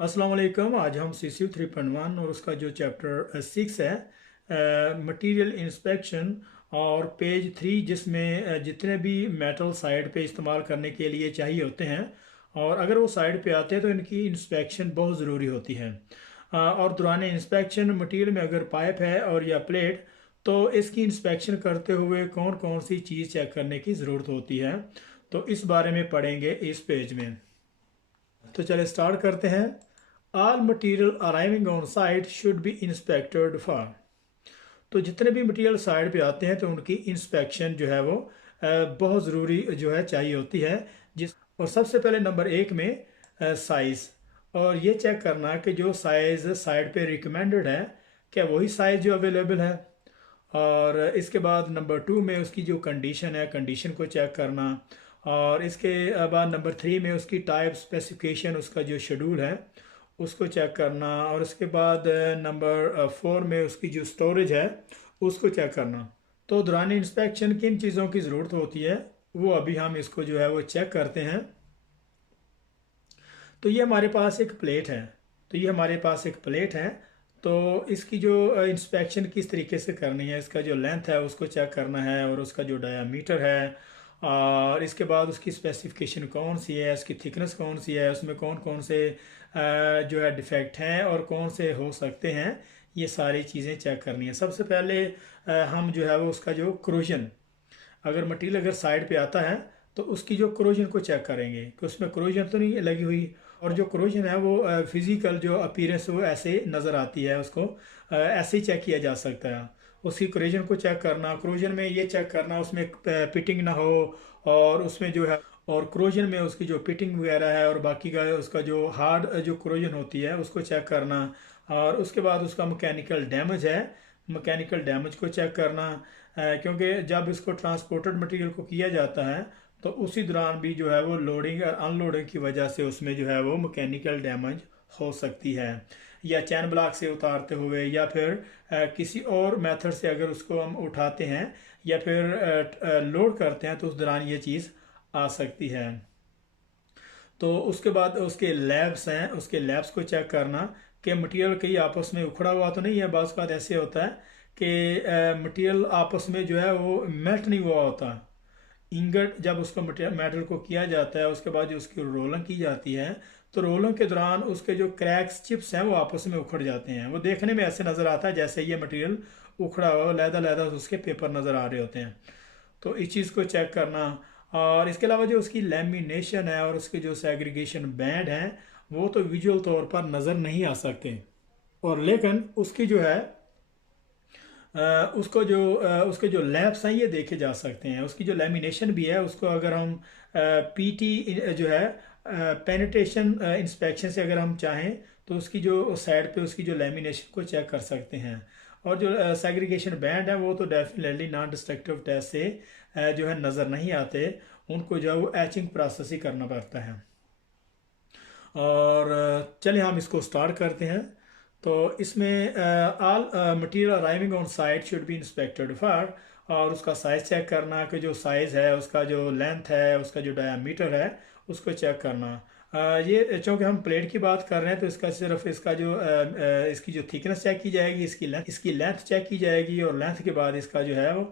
अस्सलाम वालेकुम। आज हम CCU 3.1 और उसका जो चैप्टर 6 है मटेरियल इंस्पेक्शन और पेज 3 जिसमें जितने भी मेटल साइड पे इस्तेमाल करने के लिए चाहिए होते हैं और अगर वो साइड पे आते हैं तो इनकी इंस्पेक्शन बहुत ज़रूरी होती है। और दौरान इंस्पेक्शन मटेरियल में अगर पाइप है और या प्लेट तो इसकी इंस्पेक्शन करते हुए कौन कौन सी चीज़ चेक करने की ज़रूरत होती है, तो इस बारे में पढ़ेंगे इस पेज में। तो चले स्टार्ट करते हैं। All material arriving on site should be inspected for. तो जितने भी मटेरियल साइड पे आते हैं तो उनकी इंस्पेक्शन जो है वो बहुत ज़रूरी जो है चाहिए होती है। जिस और सबसे पहले नंबर एक में साइज़, और ये चेक करना कि जो साइज़ साइड पे रिकमेंडेड है क्या वही साइज़ जो अवेलेबल है। और इसके बाद नंबर टू में उसकी जो कंडीशन है कंडीशन को चेक करना। और इसके बाद नंबर थ्री में उसकी टाइप स्पेसिफिकेशन उसका जो शेड्यूल है उसको चेक करना। और उसके बाद नंबर फोर में उसकी जो स्टोरेज है उसको चेक करना। तो दौरान इंस्पेक्शन किन चीज़ों की ज़रूरत होती है वो अभी हम इसको जो है वो चेक करते हैं। तो ये हमारे पास एक प्लेट है। तो इसकी जो इंस्पेक्शन किस तरीके से करनी है, इसका जो लेंथ है उसको चेक करना है और उसका जो डायामीटर है। और इसके बाद उसकी स्पेसिफिकेशन कौन सी है, इसकी थिकनेस कौन सी है, उसमें कौन कौन से जो है डिफेक्ट हैं और कौन से हो सकते हैं, ये सारी चीज़ें चेक करनी है। सबसे पहले हम जो है वो उसका जो क्रोजन, अगर मटेरियल अगर साइड पे आता है तो उसकी जो क्रोजन को चेक करेंगे कि उसमें क्रोजन तो नहीं लगी हुई। और जो क्रोजन है वो फिजिकल जो अपीयरेंस वो ऐसे नज़र आती है, उसको ऐसे ही चेक किया जा सकता है। उसकी क्रोजन को चेक करना, क्रोजन में ये चेक करना उसमें पिटिंग ना हो, और उसमें जो है और क्रोजन में उसकी जो पिटिंग वगैरह है और बाकी का उसका जो हार्ड जो क्रोजन होती है उसको चेक करना। और उसके बाद उसका मैकेनिकल डैमेज है, मैकेनिकल डैमेज को चेक करना। क्योंकि जब इसको ट्रांसपोर्टेड मटेरियल को किया जाता है तो उसी दौरान भी जो है वो लोडिंग और अनलोडिंग की वजह से उसमें जो है वो मैकेनिकल डैमेज हो सकती है, या चैन ब्लॉक से उतारते हुए या फिर किसी और मेथड से अगर उसको हम उठाते हैं या फिर लोड करते हैं तो उस दौरान ये चीज़ आ सकती है। तो उसके बाद उसके लैब्स हैं, उसके लैब्स को चेक करना कि मटेरियल कहीं आपस में उखड़ा हुआ तो नहीं है। बाज़ बात ऐसे होता है कि मटेरियल आपस में जो है वो मेल्ट नहीं हुआ होता। इंगट जब उसको मेटल को किया जाता है उसके बाद जो उसकी रोलिंग की जाती है तो रोलिंग के दौरान उसके जो क्रैक्स चिप्स हैं वो आपस में उखड़ जाते हैं। वो देखने में ऐसे नज़र आता है जैसे ये मटेरियल उखड़ा हुआ, लहदा लहदा उसके पेपर नज़र आ रहे होते हैं। तो इस चीज़ को चेक करना। और इसके अलावा जो उसकी लेमिनेशन है और उसके जो सेग्रीगेशन बैंड हैं वो तो विजुअल तौर पर नज़र नहीं आ सकते, और लेकिन उसकी जो है उसके जो लैब्स हैं ये देखे जा सकते हैं। उसकी जो लेमिनेशन भी है उसको अगर हम पीटी जो है पेनिट्रेशन इंस्पेक्शन से अगर हम चाहें तो उसकी जो साइड पे उसकी जो लेमिनेशन को चेक कर सकते हैं। और जो सेग्रीगेशन बैंड है वो तो डेफिनेटली नॉन डिस्ट्रक्टिव टेस्ट से जो है नज़र नहीं आते, उनको जो है वो एचिंग प्रोसेस ही करना पड़ता है। और चलिए हम इसको स्टार्ट करते हैं। तो इसमें all material arriving on site should be inspected for, और उसका साइज़ चेक करना कि जो साइज़ है उसका जो लेंथ है उसका जो डायामीटर है उसको चेक करना। ये चूँकि हम प्लेट की बात कर रहे हैं तो इसका सिर्फ इसका जो इसकी जो थिकनेस चेक की जाएगी, इसकी लेंथ चेक की जाएगी, और लेंथ के बाद इसका जो है वो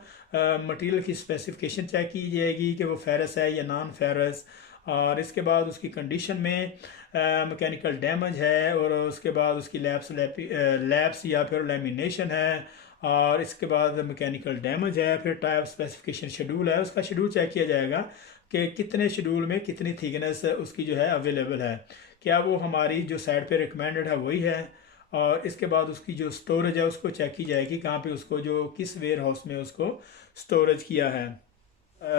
मटेरियल की स्पेसिफिकेशन चेक की जाएगी कि वो फेरस है या नॉन फेरस। और इसके बाद उसकी कंडीशन में मैकेनिकल डैमेज है, और उसके बाद उसकी लैप्स या फिर लेमिनेशन है, और इसके बाद मैकेनिकल डैमेज है। फिर टाइप स्पेसिफिकेशन शेड्यूल है, उसका शेड्यूल चेक किया जाएगा कि कितने शेड्यूल में कितनी थिकनेस उसकी जो है अवेलेबल है, क्या वो हमारी जो साइड पे रिकमेंडेड है वही है। और इसके बाद उसकी जो स्टोरेज है उसको चेक की जाएगी कहाँ पे उसको जो किस वेयर हाउस में उसको स्टोरेज किया है।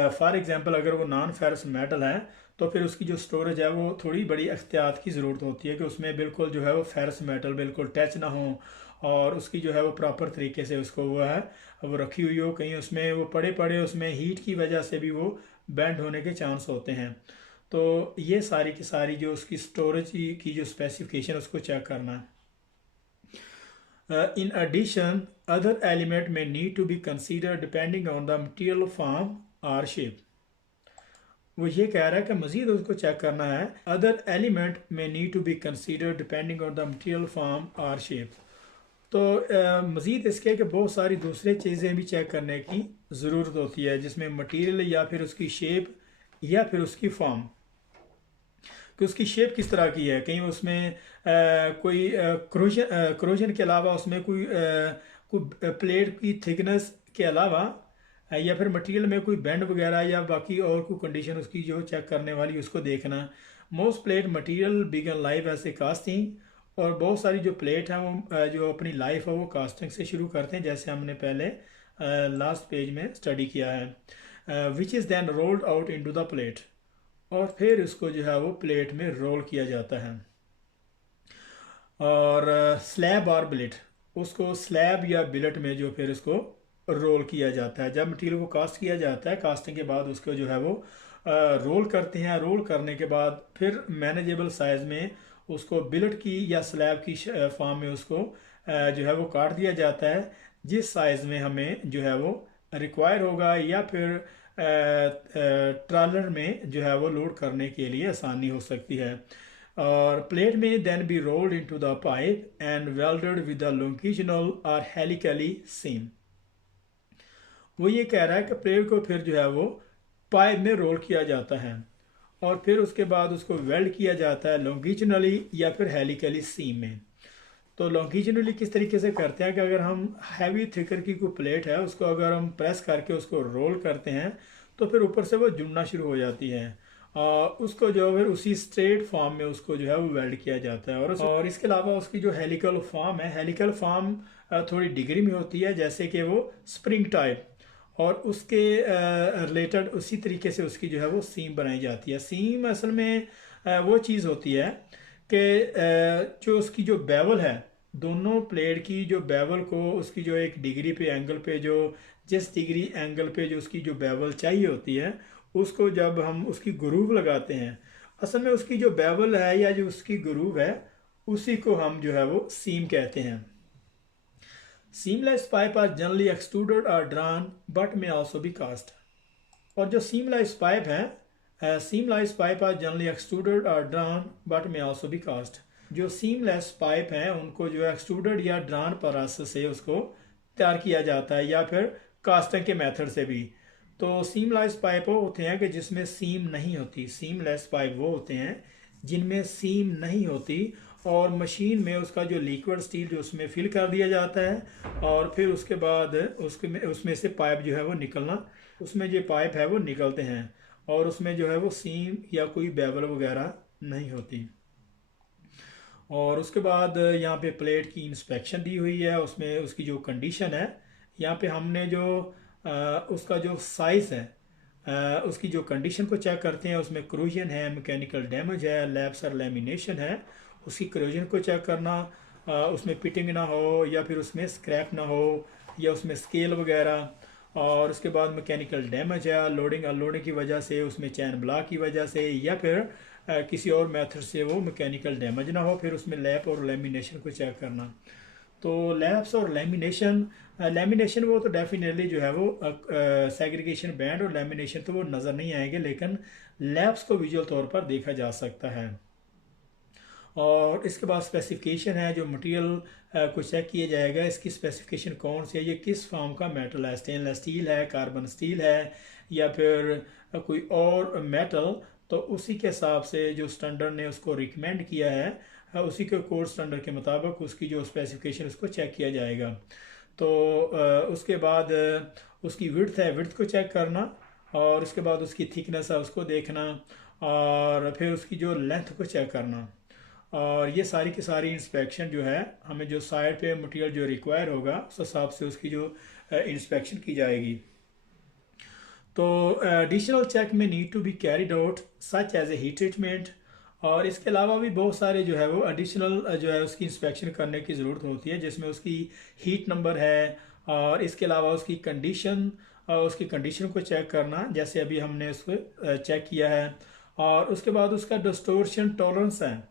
फॉर एग्जांपल अगर वो नॉन फेरस मेटल है तो फिर उसकी जो स्टोरेज है वो थोड़ी बड़ी एहतियात की ज़रूरत होती है कि उसमें बिल्कुल जो है वो फेरस मेटल बिल्कुल टच ना हो, और उसकी जो है वो प्रॉपर तरीके से उसको वो है वो रखी हुई हो। कहीं उसमें वो पड़े पड़े उसमें हीट की वजह से भी वो बेंड होने के चांस होते हैं। तो ये सारी की सारी जो उसकी स्टोरेज की जो स्पेसिफिकेशन उसको चेक करना है। In addition, other element may need to be considered depending on the material form or shape. वो ये कह रहा है कि मज़ीद उसको चेक करना है। Other element may need to be consider depending on the material form और शेप। तो मज़ीद इसके कि बहुत सारी दूसरी चीज़ें भी चेक करने की ज़रूरत होती है, जिसमें मटेरियल या फिर उसकी शेप या फिर उसकी फॉर्म, कि उसकी शेप किस तरह की है। कहीं उसमें कोई क्रोजन के अलावा उसमें कोई प्लेट की थिकनेस के अलावा या फिर मटेरियल में कोई बेंड वगैरह या बाकी और कोई कंडीशन उसकी जो चेक करने वाली उसको देखना। Most plate material begin life ऐसे कास्टिंग, और बहुत सारी जो प्लेट हैं वो जो अपनी लाइफ है वो कास्टिंग से शुरू करते हैं, जैसे हमने पहले लास्ट पेज में स्टडी किया है। Which is then rolled out into the plate, और फिर इसको जो है वो प्लेट में रोल किया जाता है। और स्लैब और बिलेट, उसको स्लैब या बिलेट में जो फिर इसको रोल किया जाता है। जब मटेरियल को कास्ट किया जाता है, कास्टिंग के बाद उसको जो है वो रोल करते हैं। रोल करने के बाद फिर मैनेजेबल साइज़ में उसको बिलेट की या स्लैब की फॉर्म में उसको जो है वो काट दिया जाता है, जिस साइज़ में हमें जो है वो रिक्वायर होगा, या फिर ट्रॉलर में जो है वो लोड करने के लिए आसानी हो सकती है। और plate may then be rolled into the pipe and welded with the longitudinal और हेलिकली सीम। वो ये कह रहा है कि प्लेट को फिर जो है वो पाइप में रोल किया जाता है, और फिर उसके बाद उसको वेल्ड किया जाता है लॉन्गिट्यूडिनली या फिर हेलिकली सीम में। तो लॉन्गिट्यूडिनली किस तरीके से करते हैं कि अगर हम हैवी थिकर की कोई प्लेट है उसको अगर हम प्रेस करके उसको रोल करते हैं तो फिर ऊपर से वो जुड़ना शुरू हो जाती है, और उसको जो है फिर उसी स्ट्रेट फॉर्म में उसको जो है वो वेल्ड किया जाता है। और इसके अलावा उसकी जो हेलिकल फॉर्म है, हेलिकल फॉर्म थोड़ी डिग्री में होती है, जैसे कि वो स्प्रिंग टाइप, और उसके रिलेटेड उसी तरीके से उसकी जो है वो सीम बनाई जाती है। सीम असल में वो चीज़ होती है कि जो उसकी जो बेवल है, दोनों प्लेट की जो बेवल को उसकी जो एक डिग्री पे एंगल पे जो जिस डिग्री एंगल पे जो उसकी जो बेवल चाहिए होती है, उसको जब हम उसकी ग्रूव लगाते हैं, असल में उसकी जो बेवल है या जो उसकी ग्रूव है उसी को हम जो है वो सीम कहते हैं। Seamless pipe are generally extruded और drawn but may also be cast. और जो सीमलेस पाइप है, seamless pipe are generally extruded और drawn but may also be cast. जो सीमलेस पाइप हैं उनको जो एक्सट्रूडेड या ड्रॉन प्रोसेस से उसको तैयार किया जाता है, या फिर कास्टिंग के मेथड से भी। तो सीमलेस पाइप वो होते हैं कि जिसमें सीम नहीं होती। सीमलेस पाइप वो होते हैं जिनमें सीम नहीं होती, और मशीन में उसका जो लिक्विड स्टील जो उसमें फिल कर दिया जाता है, और फिर उसके बाद उसमें से पाइप जो है वो निकलना, उसमें जो पाइप है वो निकलते हैं, और उसमें जो है वो सीम या कोई बेवल वगैरह नहीं होती। और उसके बाद यहाँ पे प्लेट की इंस्पेक्शन दी हुई है, उसमें उसकी जो कंडीशन है, यहाँ पे हमने जो उसका जो साइज़ है, उसकी जो कंडीशन को चेक करते हैं। उसमें क्रोजन है, मैकेनिकल डैमेज है, लैप्स और लेमिनेशन है, उसकी क्रोजन को चेक करना, उसमें पिटिंग ना हो या फिर उसमें स्क्रैप ना हो या उसमें स्केल वगैरह। और उसके बाद मैकेनिकल डैमेज है, लोडिंग अनलोडिंग की वजह से, उसमें चैन ब्लॉक की वजह से, या फिर किसी और मेथड से वो मैकेनिकल डैमेज ना हो। फिर उसमें लैप और लेमिनेशन को चेक करना। तो लैप्स और लेमिनेशन वो तो डेफिनेटली जो है वो सेग्रीगेशन बैंड और लेमिनेशन तो वो नज़र नहीं आएंगे, लेकिन लैप्स को विजुअल तौर पर देखा जा सकता है। और इसके बाद स्पेसिफिकेशन है, जो मटेरियल को चेक किया जाएगा, इसकी स्पेसिफिकेशन कौन सी है, ये किस फॉर्म का मेटल है, स्टेनलेस स्टील है, कार्बन स्टील है, या फिर कोई और मेटल। तो उसी के हिसाब से जो स्टैंडर्ड ने उसको रिकमेंड किया है, उसी के कोड स्टैंडर्ड के मुताबिक उसकी जो स्पेसिफिकेशन उसको चेक किया जाएगा। तो उसके बाद उसकी विड्थ है, विड्थ को चेक करना, और उसके बाद उसकी थिकनेस है उसको देखना, और फिर उसकी जो लेंथ को चेक करना। और ये सारी की सारी इंस्पेक्शन जो है, हमें जो साइड पे मटेरियल जो रिक्वायर होगा उस हिसाब से उसकी जो इंस्पेक्शन की जाएगी। तो additional check may need to be carried out such as a heat treatment. और इसके अलावा भी बहुत सारे जो है वो एडिशनल जो है उसकी इंस्पेक्शन करने की ज़रूरत होती है, जिसमें उसकी हीट नंबर है, और इसके अलावा उसकी कंडीशन को चेक करना, जैसे अभी हमने उसको चेक किया है। और उसके बाद उसका डिस्टोर्शन टॉलरेंस है,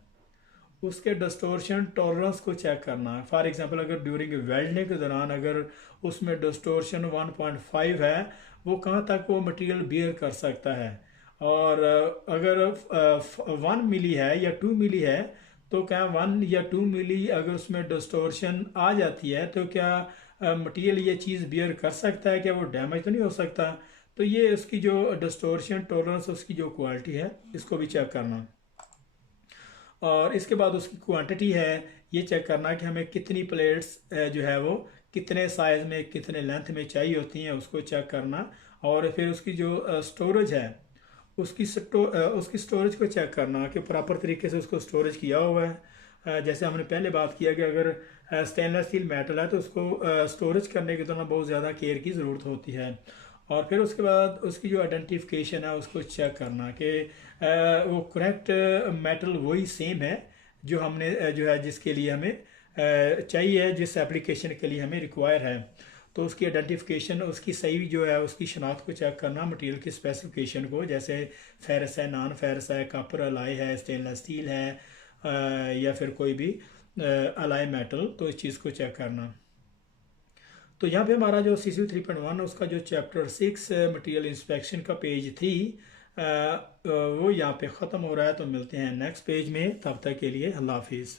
उसके डिस्टोर्शन टॉलरेंस को चेक करना है। फॉर एग्जांपल अगर ड्यूरिंग वेल्डिंग के दौरान अगर उसमें डिस्टोर्शन 1.5 है, वो कहाँ तक वो मटेरियल बियर कर सकता है। और अगर 1 मिली है या 2 मिली है, तो क्या 1 या 2 मिली अगर उसमें डिस्टोर्शन आ जाती है तो क्या मटेरियल ये चीज़ बियर कर सकता है? क्या वो डैमेज तो नहीं हो सकता? तो ये उसकी जो डिस्टोर्शन टॉलरेंस, उसकी जो क्वालिटी है, इसको भी चेक करना। और इसके बाद उसकी क्वांटिटी है, ये चेक करना कि हमें कितनी प्लेट्स जो है वो कितने साइज़ में कितने लेंथ में चाहिए होती हैं, उसको चेक करना। और फिर उसकी जो स्टोरेज है, उसकी स्टोरेज को चेक करना कि प्रॉपर तरीके से उसको स्टोरेज किया हुआ है। जैसे हमने पहले बात किया कि अगर स्टेनलेस स्टील मेटल है तो उसको स्टोरेज करने के दौरान बहुत ज़्यादा केयर की ज़रूरत होती है। और फिर उसके बाद उसकी जो आइडेंटिफिकेशन है उसको चेक करना कि वो करेक्ट मेटल वही सेम है जो हमने जो है जिसके लिए हमें चाहिए, जिस एप्लीकेशन के लिए हमें रिक्वायर है। तो उसकी आइडेंटिफिकेशन, उसकी सही जो है उसकी शनाख्त को चेक करना, मटेरियल की स्पेसिफिकेशन को, जैसे फेरस है, नॉन फेरस है, कॉपर अलाई है, स्टेनलेस स्टील है, या फिर कोई भी अलाई मेटल, तो इस चीज़ को चेक करना। तो यहाँ पे हमारा जो CCV 3.1 उसका जो चैप्टर 6 मटेरियल इंस्पेक्शन का पेज 3 वो यहाँ पे ख़त्म हो रहा है। तो मिलते हैं नेक्स्ट पेज में, तब तक के लिए अल्लाह हाफिज़।